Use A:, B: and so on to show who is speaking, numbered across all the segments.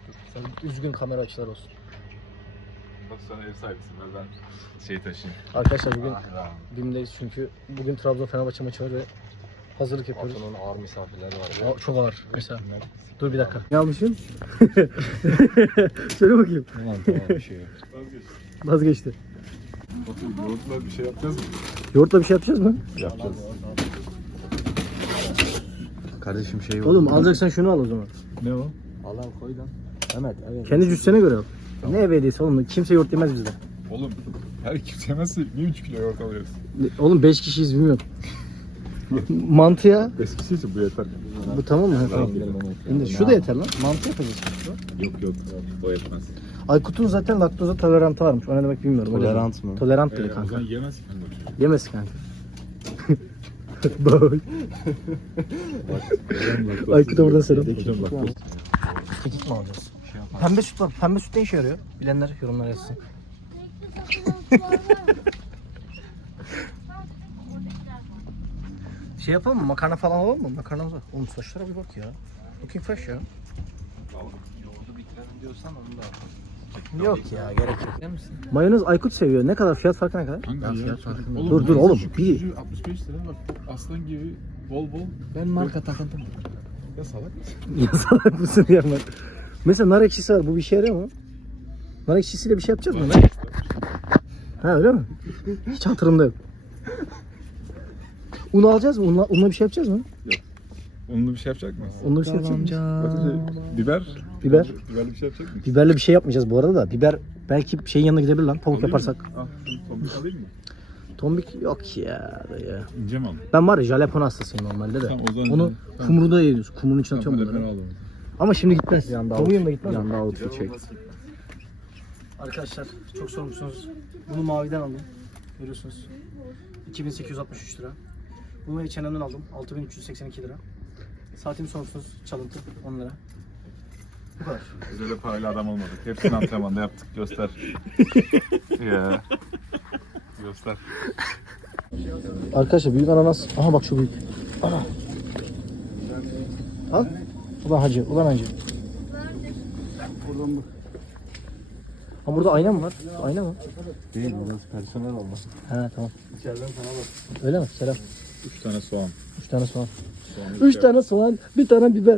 A: Sen üzgün kamera açılar olsun.
B: Bak sana ev sahibisin. Ben şeyi taşıyayım.
A: Arkadaşlar bugün BİM'deyiz çünkü bugün Trabzon Fenerbahçe maçı var ve hazırlık yapıyoruz.
C: Patronun ağır misafirleri var.
A: Çok ağır mesela. Dur bir dakika. Ne almışım? Söyle bakayım.
C: Tamam bir şey yok.
A: Vazgeçti.
B: Bakın yoğurtla bir şey yapacağız mı?
A: Yoğurtla bir şey yapacağız mı?
B: Yapacağız.
C: Kardeşim şey yok.
A: Oğlum alacaksan şunu al o zaman.
B: Ne o?
C: Allah'ım koy lan. Mehmet evet.
A: Kendi cüssene göre al. Ne ev hediyesi oğlum? Kimse yoğurt yemez bizde.
B: Oğlum her kimse yemezse niye 3 kilo yoğurt alıyoruz?
A: Oğlum 5 kişiyiz bilmiyorum. Mantıya.
B: Eskisi için bu yeter.
A: Bu tamam mı? Tamam. İndir. Şu da yeter lan. Mantı yapacağız.
B: Yok o yetmez.
A: Aykut'un zaten laktoza tolerantı varmış. O ne demek bilmiyorum.
C: Tolerant mı?
A: Tolerant bile
B: O
A: kanka.
B: zaman yemez kanka.
A: Yemez kanka. Boy. Aykut'a buradan selam.
B: Hocam bak.
A: Kekik mi alacağız? Pembe süt var. Pembe süt ne işe yarıyor? Bilenler yorumlara yazsın. Şey yapalım mı? Makarna falan alalım mı? Makarnamız var. Oğlum saçlara bir bak ya. Looking fresh ya.
C: Yoğurdu bitirelim diyorsan onu da yapalım.
A: Yok ya, gerek yok.
C: Değil misin?
A: Mayonez Aykut seviyor. Ne kadar? Fiyat farkı ne kadar?
B: Kanka ya.
C: fiyat farkında.
A: Dur oğlum.
B: Bir 65 lira bak. Aslan gibi bol.
C: Ben marka takıntım.
B: Ya salak.
A: Ya salak mısın ya ben? Mesela nar ekşisi var. Bu bir işe yarıyor mu? Nar ekşisiyle bir şey yapacağız mı lan? Ha öyle mi? Hiç hatırımda yok. Un alacağız mı? Unla bir şey yapacağız mı?
B: Onunla bir şey yapacak mıyız?
A: Onunla bir şey yapacak mıyız?
B: Biber.
A: Biber.
B: Biberli bir şey yapacak mıyız?
A: Biberle bir şey yapmayacağız bu arada da. Biber belki şeyin yanına gidebilir lan. Tavuk
B: Alayım
A: yaparsak.
B: mı? Al şunu tombik alayım mı?
A: Tombik yok ya. Dayı.
B: İnce mi alayım?
A: Ben var ya jalapeno hastasıyım normalde de.
B: Tamam, o zaman
A: Onu
B: tamam.
A: kumruda yiyoruz. Kumrun içine
B: Tamam
A: atıyorum
B: ben
A: bunları.
B: alayım.
A: Ama şimdi gitmez.
C: Yanda
A: Tavuğun yanında gitmez.
C: Yanda outfit çek.
A: Arkadaşlar çok sormuşsunuz. Bunu maviden aldım. Görüyorsunuz. 2863 lira. Bunu H&M'den aldım. 6382 lira. Saatimi sormuşsunuz. Çalıntı 10 lira. Bu kadar.
B: Biz öyle parayla adam olmadık. Hepsini antrenmanda yaptık. Göster. Ya. Göster.
A: Arkadaşlar büyük ananas. Aha bak şu büyük. Aha. Al. Ulan hacı. Ulan hacı. Buradan bak. Ha burada ayna mı var? Ayna mı?
C: Değil burası personel olmasın.
A: He tamam.
C: İçeriden sana bak.
A: Öyle mi? Selam.
B: 3 tane soğan.
A: 3 tane soğan.
B: Soğanı
A: 3 tane soğan, 1 tane biber.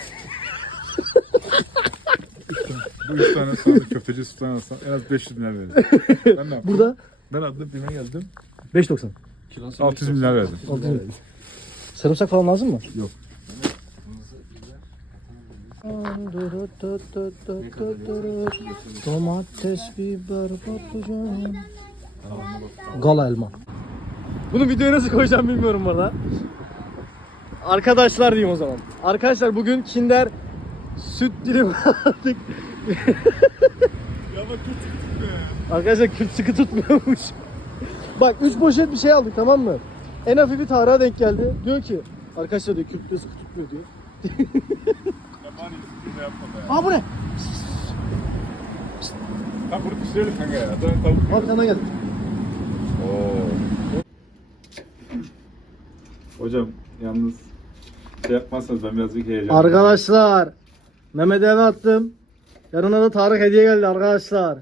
B: Bu 3 tane soğanı köfteci sultan alsam en az 500 milyar verdim. Ben ne yaptım?
A: Burada
B: Ben aldım BİM'e geldim.
A: 5.90.
B: 600 milyar verdim.
A: 600. Sarımsak falan lazım mı?
B: Yok.
A: Domates, biber, patlıcan. Gala elma. Bunu videoya nasıl koyacağım bilmiyorum burada. Arkadaşlar diyeyim o zaman. Arkadaşlar bugün Kinder süt dilimi aldık.
B: Ya bak çok sıkıntı be.
A: Arkadaşlar küp sıkı tutmuyormuş. Bak 3 poşet bir şey aldık tamam mı? En hafifi Tarık'a denk geldi. Diyor ki arkadaşlar diyor küp de sıkı tutmuyor diyor.
B: Ya bari sıkıntı yapma be.
A: Aa bu ne?
B: Tam bunu pişirelim kanka ya. Sonra tavuk.
A: Abi sana geldi.
B: Oo. Hocam yalnız şey yapmazsanız ben birazcık heyecanlıyım.
A: Arkadaşlar Mehmet'e eve attım. Yanına da Tarık hediye geldi arkadaşlar.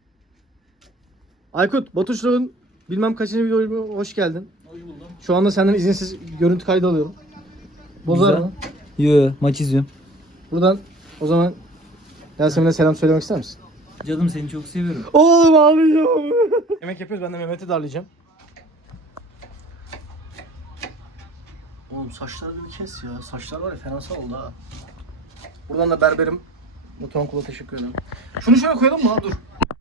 A: Aykut, Batuşlu'nun bilmem kaçıncı videoya hoş geldin. Hoş buldum. Şu anda senden izinsiz görüntü kaydı alıyorum. Bozar
C: Güzel.
A: mı?
C: Yo maç izliyorum.
A: Buradan o zaman Yasemin'e selam söylemek ister misin?
C: Canım seni çok seviyorum.
A: Oğlum ağlayacağım. Yemek yapıyoruz, ben de Mehmet'i darlayacağım. Oğlum saçları bir kes ya. Saçlar var ya fenasal oldu ha. Buradan da berberim Mutfağın Kul'a teşekkür ederim. Şunu şöyle koyalım mı lan? Dur.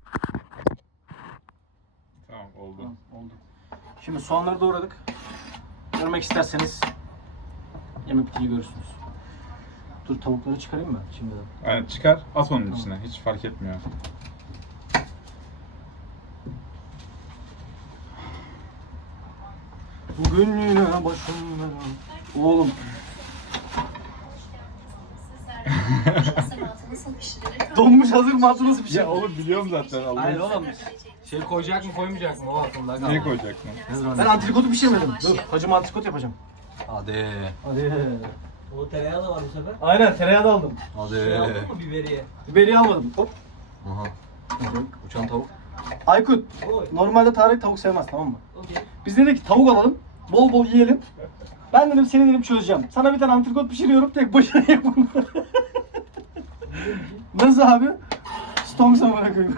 B: Tamam oldu.
A: Tamam, oldu. Şimdi soğanları doğradık. Görmek isterseniz yemek bitince görürsünüz. Dur tavukları çıkarayım mı şimdiden?
B: Yani çıkar at onun içine hiç fark etmiyor.
A: Bugün yine başımda. Oğlum. Donmuş hazır mantı nasıl bir şey?
B: Ya oğlum biliyorum zaten Allah.
C: Hayır oğlum. Şey koyacak mı koymayacak mı o aklımda kaldı.
B: Niye koyacaksın?
A: Ben antrikotu pişirmedim. Dur hacım antrikot yapacağım.
C: Hadi.
A: Hadi.
D: O tereyağı da var bu sefer.
A: Aynen tereyağı da aldım.
D: Şey aldın mı biberiye?
A: Biberiye almadım. Hop.
D: Aha. Uçan tavuk.
A: Aykut.
D: Oy.
A: Normalde Tarık tavuk sevmez, tamam mı?
D: Okey.
A: Biz dedik ki tavuk alalım. Bol bol yiyelim. Ben dedim seni dedim çözeceğim. Sana bir tane antrikot pişiriyorum, tek başına ye bunu. Nasıl abi? Stonks'a bırakıyorum.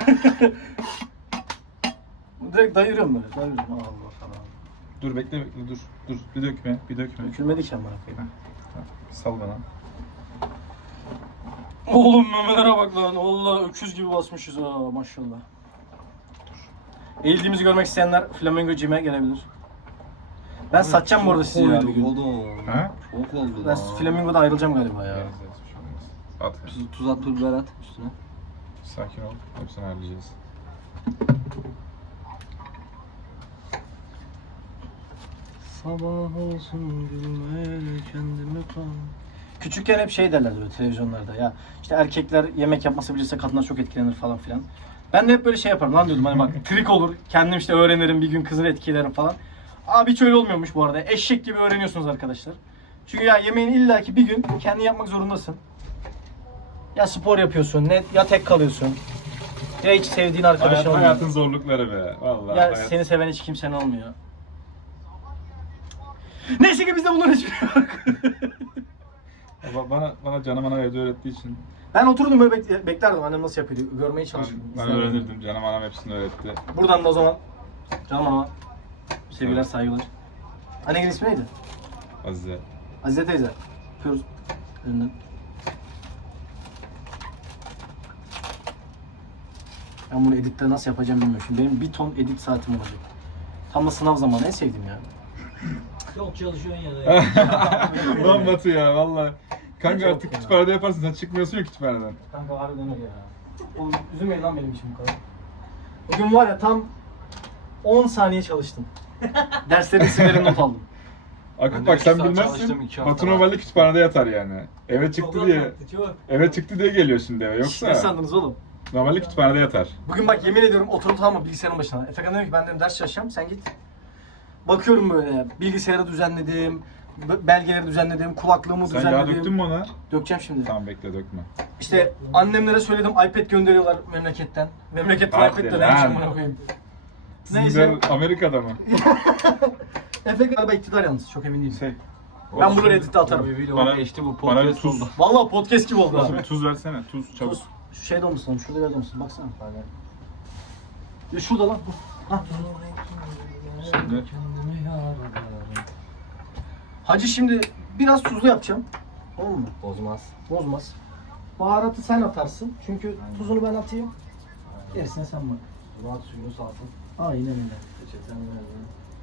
A: Direkt dayırıyorum böyle. Dayırıyorum. Allah Allah.
B: Dur bekle dur. Dur bir dökme bir dökme.
A: Dökülmedi ki amına koyayım.
B: Sal bana.
A: Oğlum memelere bak lan. Vallahi öküz gibi basmışız ha maşallah. Eğildiğimizi görmek isteyenler Flamingo Gym'e gelebilir. Ben satacağım bu arada sizi ya bir gün.
D: Oğlum.
B: Ha?
D: Çok oldu
A: Ben
D: lan.
A: Flamingo'da ayrılacağım galiba ya.
B: At.
D: Tuz at, pul biber at üstüne.
B: Sakin ol. Hepsini halledeceğiz.
A: Sabah olsun gülmeye kendimi kal. Küçükken hep şey derlerdi böyle televizyonlarda ya. İşte erkekler yemek yapması bilirse kadınlar çok etkilenir falan filan. Ben de hep böyle şey yaparım lan diyordum hani bak trik olur. Kendim işte öğrenirim bir gün kızı etkilerim falan. Abi hiç öyle olmuyormuş bu arada. Eşek gibi öğreniyorsunuz arkadaşlar. Çünkü ya yemeğini illaki bir gün kendi yapmak zorundasın. Ya spor yapıyorsun, ya tek kalıyorsun. Ya hiç sevdiğin arkadaşın olmuyor.
B: Hayatın zorlukları be. Vallahi.
A: Ya
B: hayat-
A: seni seven hiç kimsenin olmuyor. Neyse ki bizde bunların hiçbiri yok.
B: Bana Canım ana evde öğrettiği için
A: Ben oturdum böyle beklerdim annem nasıl yapıyor diye. Görmeye çalışıyordum.
B: ben öğrenirdim. Canım anam hepsini öğretti.
A: Buradan da o zaman canım ama sevgiler
B: Evet.
A: saygılar. Annenin ismi neydi?
B: Azize.
A: Azize teyze. Öpüyoruz. Önünden. Ben bunu editte nasıl yapacağım bilmiyorum. Şimdi benim bir ton edit saatim olacak. Tam da sınav zamanı en sevdiğim ya.
D: Çok çalışıyorsun ya da ya.
B: Lan Batu ya valla. Kanka
A: Çok
B: artık
A: ya.
B: kütüphanede yaparsın sen çıkmıyorsun ya kütüphaneden.
A: Kanka harbiden öyle ya. Oğlum üzülmeyin lan benim için bu kadar. Bugün var ya tam 10 saniye çalıştım. Derslerin isimlerini not aldım.
B: Akıp
C: Ben de
B: bak
C: iki
B: sen
C: saat çalıştım,
B: bilmezsin.
C: 2 hafta
B: Batu
C: var.
B: normalde kütüphanede yatar yani. Eve çıktı
D: Çok
B: diye.
D: anlattı, çok.
B: Eve çıktı diye geliyor şimdi eve.
A: Ne
B: Yoksa
A: sandınız oğlum?
B: normalde kütüphanede yatar.
A: Bugün bak yemin ediyorum oturup tamam mı bilgisayarın başına. Efekan diyor ki ben dedim ders çalışacağım sen git. Bakıyorum böyle bilgisayarı düzenledim, belgeleri düzenledim, kulaklığımı
B: Sen yağ
A: düzenledim.
B: döktün mü ona?
A: Dökeceğim şimdi.
B: Tamam bekle dökme.
A: İşte annemlere söyledim iPad gönderiyorlar memleketten. Memleketten
B: Hadi
A: iPad de
B: lan.
A: neymiş amına koyayım. Neyse.
B: Sizler Amerika'da mı?
A: Efekan galiba iktidar yalnız çok emin değilim.
B: Şey,
A: Ben bunu Reddit'e atarım.
B: Bana-
C: geçti bu
B: bana bir
C: podcast
B: tuz.
C: oldu.
A: Vallahi podcast gibi oldu
B: Nasıl
A: ha.
B: bir tuz versene. Tuz çabuk.
A: Tuz. Şu şeyde olmasın oğlum, şurada yerde olmasın. Baksana. Ya şurada lan. Hah.
B: Şimdi
A: Hacı şimdi biraz tuzlu yapacağım. Tamam mı?
C: Bozmaz.
A: Bozmaz. Baharatı sen atarsın. Çünkü tuzunu ben atayım. Gerisine sen bak.
C: Rahat suyunu salsın.
A: Aynen öyle.
C: Peçeten nerede?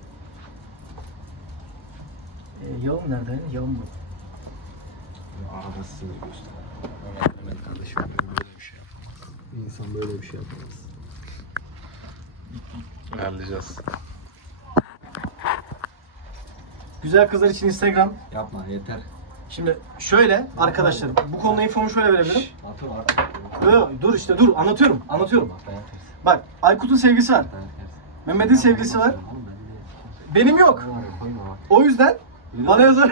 A: Yağım nerede? Yağım bu.
C: Arada sizi göster. Evet kardeşim böyle bir şey yapamaz. Bir insan böyle bir şey yapamaz.
B: ayarlayacağız.
A: Güzel kızlar için Instagram.
C: Yapma yeter.
A: Şimdi şöyle arkadaşlar bu konuda infomu şöyle verebilirim.
C: Atıl artık.
A: Dur işte dur anlatıyorum.
C: Bak ben yaparsın.
A: Bak Aykut'un sevgisi var.
C: Ben yaparsın.
A: Mehmet'in sevgisi var.
C: Oğlum ben de.
A: Benim yok.
C: Koyma bak.
A: O yüzden bana yazar.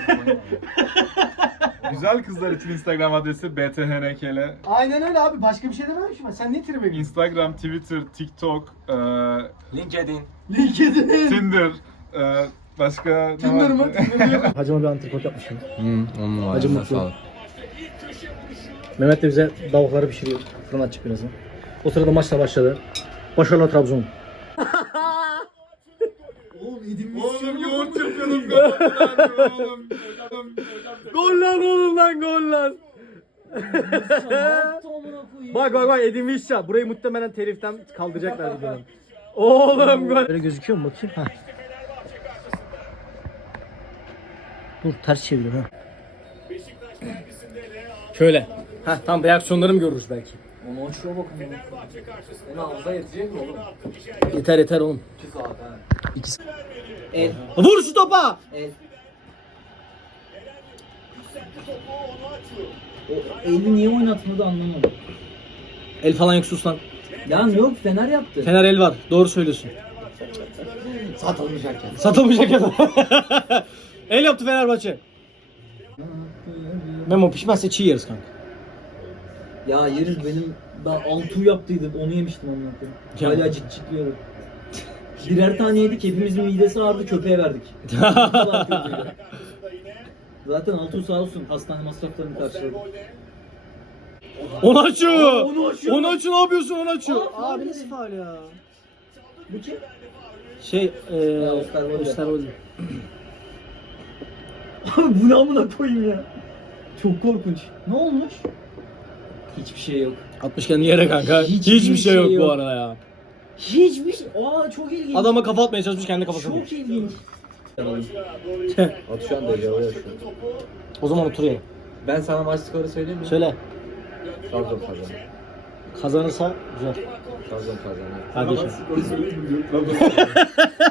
B: Güzel kızlar için Instagram adresi bthnkl.
A: Aynen öyle abi. Başka bir şey demedim ki ben. Sen ne tribe girdin?
B: Instagram, Twitter, TikTok,
C: LinkedIn.
A: LinkedIn.
B: Tinder, başka ne
A: Tinder mı?
B: vardı?
A: Tinder yok. Hacıma bir antrikot yapmışım.
C: Onun var.
A: Acı mutlu. Mehmet de bize tavukları pişiriyor. Fırın açık birazdan. O sırada maçla başladı. Başarılar Trabzon.
B: Oğlum yoğurt yapıyordum gol oğlum.
A: Gol lan oğlum lan gol lan. Bak Edin Visca. Burayı muhtemelen teliften kaldıracaklar videodan. Oğlum gol. Böyle gözüküyor mu bakayım? Ha. Dur ters çeviriyorum ha. Şöyle. Ha tamam reaksiyonlarımı görürüz belki.
D: Onu şuna bakın. Onu ağza yetecek mi oğlum?
A: Yeter oğlum.
D: 2 saat ha.
A: İkisi.
D: El.
A: Vur şu topa.
D: El.
E: Eli niye oynatmadı anlamadım.
A: El falan yok sus lan.
E: Ya yok Fener yaptı.
A: Fener el var. Doğru söylüyorsun.
D: Satılmayacak yani.
A: Satılmayacak ya. El yaptı Fenerbahçe. Memo pişmezse çiğ yeriz kanka.
E: Ya yeriz benim daha altı yaptıydım onu yemiştim ondan sonra.
A: Ya.
E: Hala cikcikliyorum. Birer tane yedik hepimizin midesi ağrıdı köpeğe verdik. Bu kadar kötüydü. Zaten Altuğ sağ olsun hastane masraflarını karşıladı.
A: Onaçu!
E: Onaçu!
A: Onaçu ne yapıyorsun Onaçu?
E: Aa,
A: Abi nasıl faul ya?
E: Bu kim?
A: Şey,
E: Osterwolde.
A: Osterwolde.
E: Abi bu ne amına koyayım ya. Çok korkunç. Ne olmuş? Hiçbir şey yok.
A: 60 kendi yere kanka. Hiçbir şey yok bu arada ya.
E: Hiçbir şey. Aa çok ilginç.
A: Adama kafa atmaya çalışmış kendi kafasına.
E: Çok ilginç.
C: At şu an dejavu yaşıyor.
A: O zaman otur yere.
C: Ben sana maç skoru söyleyeyim mi?
A: Söyle.
C: Trabzon kazanır.
A: Kazanırsa güzel.
C: Trabzon kazanır.
A: Kardeşim.
C: Skoru söyleyeyim mi? Trabzon kazanır.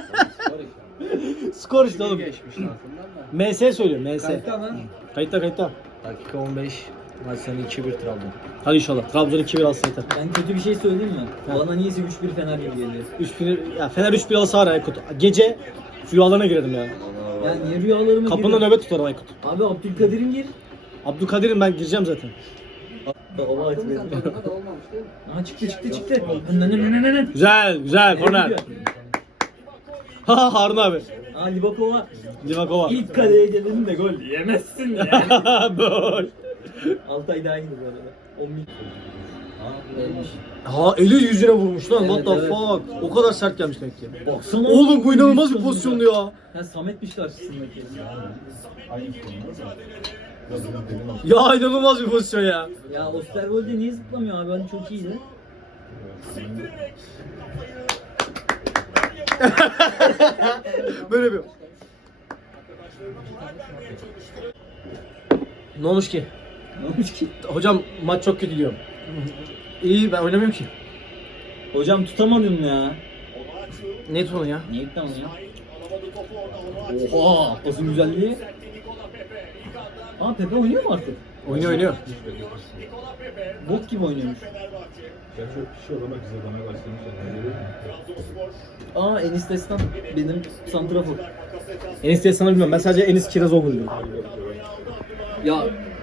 A: Skor işte oğlum.
C: Geçmiş aslında da.
A: MS söylüyor MS.
C: Kayıtta mı?
A: Kayıtta.
C: Dakika 15. Maç sonu 2-1 Trabzon.
A: Hadi inşallah. Trabzon 2-1 alsın yeter.
E: Ben kötü bir şey söyleyeyim mi?
A: Ha.
E: Bana niyeyse 3-1 Fener gibi geliyor.
A: 3-1 ya Fener 3-1 alsa var ya Aykut. Gece rüyalarına girelim ya.
E: Yani niye rüyalarıma
A: Kapında nöbet tutarım Aykut.
E: Abi Abdülkadir'in gir.
A: Abdülkadir'im ben gireceğim zaten.
E: Allah etmesin.
C: da olmamış değil mi?
E: Aha çıktı. Nı.
A: Güzel korner. Ha Harun abi.
E: Aa Libakova.
A: Livakova.
E: İlk kaleye gelenin de gol yemezsin ya.
A: Gol.
E: Altay daha iyiydi bu arada. 10 mil. Elmiş.
A: Ha eli yüzüne vurmuş lan.
E: Evet,
A: What the
E: evet.
A: fuck. O kadar sert gelmiş demek ki.
E: Baksana.
A: Oğlum bu inanılmaz bir pozisyondu ya.
E: Ha Samet'miş karşısındaki.
A: Ya inanılmaz bir pozisyon ya.
E: Ya Osterwolde niye zıplamıyor abi? Hani çok iyiydi.
A: Böyle bir. Ne olmuş ki?
E: Ne olmuş ki?
A: Hocam maç çok kötü gidiyor. İyi ben oynamıyorum ki.
E: Hocam tutamadım ya.
A: Ne tutun ya?
E: Niye tutamam ya? Oha! Pasın güzelliği. Aa Pepe oynuyor mu artık?
A: Oynuyor.
E: Bok gibi oynuyormuş. Aa Enis Destan benim santrafor.
A: Enis diye sana bilmiyorum. Ben sadece Enis Kirazoğlu biliyorum.
E: Ya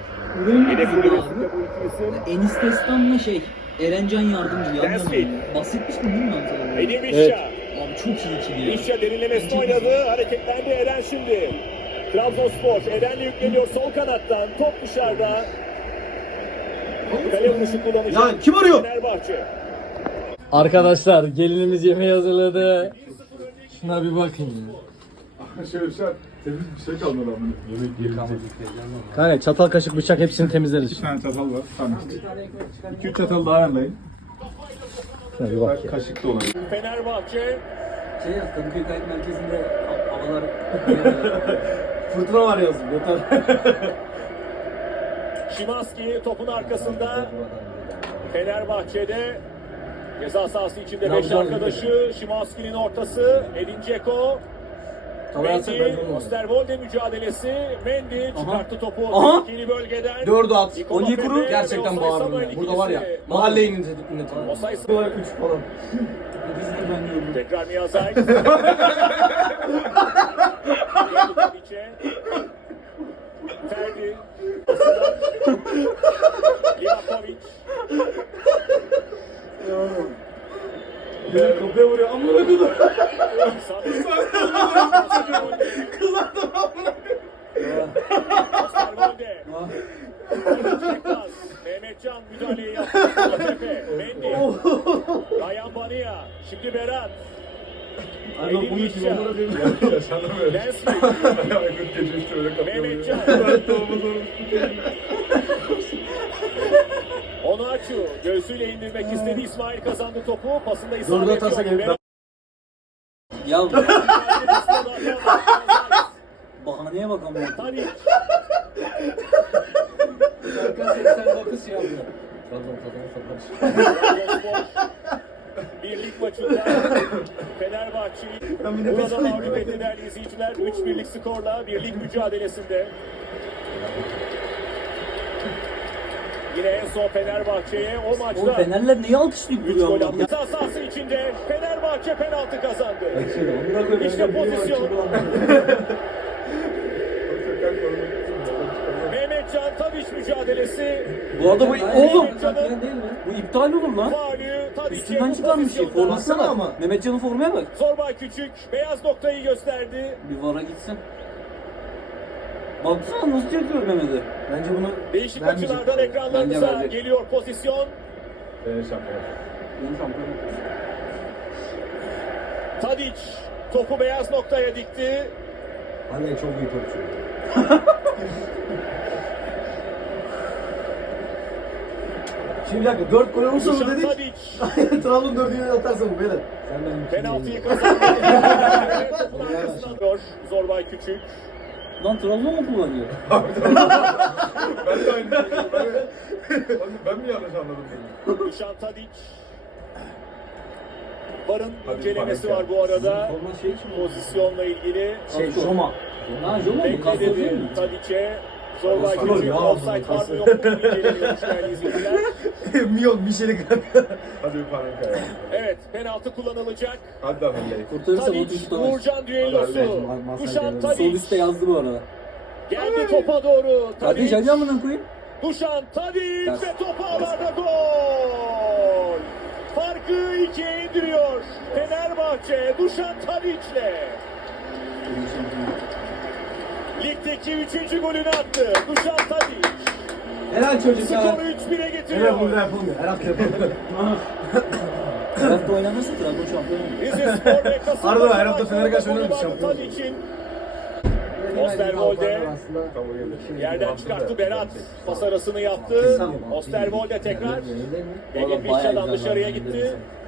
E: Enis Destan'la Erencan Yardımcı yan yana. Bahsetmiştim değil mi ben sana?
F: Edin Vişça.
A: Evet.
E: Abi çok iyi ikili ya.
F: Vişça derinlemesine oynadı. Hareketlendi Eren şimdi. Trabzonspor Eren'le yükleniyor sol kanattan. Top dışarıda. Kale vuruşu kullanacak.
A: Ya kim arıyor?
F: Fenerbahçe.
A: Arkadaşlar gelinimiz yemeği hazırladı. Şuna bir bakın ya.
B: Şöyle bir şey, temiz bir şey kalmadı ama. Yemek yiyelim.
A: Kanka çatal kaşık bıçak hepsini temizleriz.
B: 2 tane çatal var. Tamam. 2-3 çatal daha ayarlayın.
A: Şuna bir bak ya.
B: Kaşık da olabilir.
F: Fenerbahçe
E: Ya Kadıköy Kayıt Merkezi'nde havalar
A: Fırtına var yazdım yeter.
F: Şimanski topun arkasında. Fenerbahçe'de ceza sahası içinde 5 arkadaşı. Şimanski'nin ortası. Edin Dzeko. Mendy, Osterwolde mücadelesi. Mendy çıkarttı topu
C: Aha.
F: tehlikeli bölgeden.
C: 4'ü at.
F: Nikola
C: Onyekuru
F: Pepe,
C: gerçekten
F: Osay
C: bağırdım
F: Samuel
C: ya. Burada var ya.
F: ikilisi.
C: Mahalleyi inletirdim.
F: Osay
C: Dolar 3 falan.
F: tekrar Miyazay. Ferdi. Livakovic.
A: Kapıya vuruyor amına koydum.
F: Samet.
A: Kızardım amına
F: Osterwolde. Çekmaz. Mehmetcan müdahaleyi yaptı. Pepe. Mendy. Ryan Bania. Şimdi Berat. Edin Vişça.
B: Yaşandı böyle.
F: Lensman.
B: Aykut gece işte öyle kapıyor.
F: Mehmetcan. Onaçu göğsüyle indirmek istedi. İsmail kazandı topu. Pasında isabet yok.
C: atarsa gelir.
F: Berat-
E: Ya bahaneye bak ama.
F: Tadic.
C: Dakika 89 şey yapıyor. Trabzon kazanır.
F: Trabzonspor birlik maçında Fenerbahçe'yi burada mağlup etti değerli izleyiciler. 3-1'lik skorla birlik mücadelesinde. Yine en son Fenerbahçe'ye o
E: Oğlum
F: maçta
E: Fenerler neyi alkışlayıp
F: 3
E: duruyor
F: gol
E: ama?
F: attı. Ceza sahası içinde Fenerbahçe penaltı kazandı.
E: Ya.
F: İşte pozisyon. Mehmetcan Tadiç mücadelesi.
E: Bu arada bu oğlum.
F: Mehmetcan'ın
E: Bu iptal olur lan.
F: faulü. Tadiç'e
E: Üstünden
F: bu
E: çıkarmış şey.
F: pozisyonda.
E: Formasına bak.
C: ama.
E: Mehmetcan'ın formaya bak.
F: Zorbay Küçük beyaz noktayı gösterdi.
E: Bir vara gitsin. Baksana nasıl yapıyor Mehmet'i.
C: Bence bunu
F: Değişik
C: vermeyecek.
F: açılardan
E: Bence
F: ekranlarınıza
E: verecek.
F: geliyor pozisyon.
B: Şampiyon.
E: Benim şampiyonum.
F: Tadiç topu beyaz noktaya dikti.
C: Anne çok iyi topçu. Şimdi bir dakika 4 gol olursa mı
F: Dušan
C: dedik?
F: Tadić
C: Trabzon 4'ünü atarsa bu beyler. Sen benim
F: penaltıyı kazandı. Topun arkasına dönüyor Zorbay Küçük.
E: Lan Trabzon mu kullanıyor?
B: Ben de aynı ben mi yanlış anladım?
F: Dušan Tadić. VAR'ın
B: Hadi
F: incelemesi
B: Panenka.
F: var bu arada.
E: Forma şey için mi?
F: Pozisyonla ilgili.
E: Joma. Ha Joma mu?
F: Bekle
E: Kastı değil
F: dedi
E: mi?
F: Tadić'e. Zorbay
C: Offside
F: Küçük
C: ya,
F: offside var mı yok mu inceleniyormuş değerli izleyiciler.
C: Yok bir şeylik.
B: Hadi bir Panenka ya.
F: Evet penaltı kullanılacak.
B: Hadi lan Halley.
E: Kurtarırsa
F: Tadić,
E: Batu tutamaz.
F: Uğurcan düellosu. Dušan
E: Sol
F: Tadić
E: üstte yazdı bu arada.
F: geldi topa doğru.
E: Kardeş hadi amına koyayım.
F: Dušan Tadić
E: Ters.
F: ve top ağlarda gol. Farkı 2'ye indiriyor. Fenerbahçe Dušan Tadić'le. Ligdeki 3. golünü attı. Dušan Tadić.
C: Helal çocuklar.
F: Skoru 3-1'e getiriyor.
C: Helal burada yapılmıyor. Her hafta yapılıyor.
E: Her hafta oynanırsa Trabzon şampiyon olur.
F: Rizespor ve Kasımpaşa
C: Arada her hafta Fener
F: maçlarında
C: oynamış,
F: golü vardı
C: şampiyon.
F: Tadić'in. Osterwolde
B: Kabul edilir.
F: yerden çıkarttı Berat. Pas arasını yaptı. Osterwolde tekrar.
E: Bu arada
F: Ege
E: bayağı
F: Vişça'dan
E: güzel
F: dışarıya
E: oynadı.
F: gitti.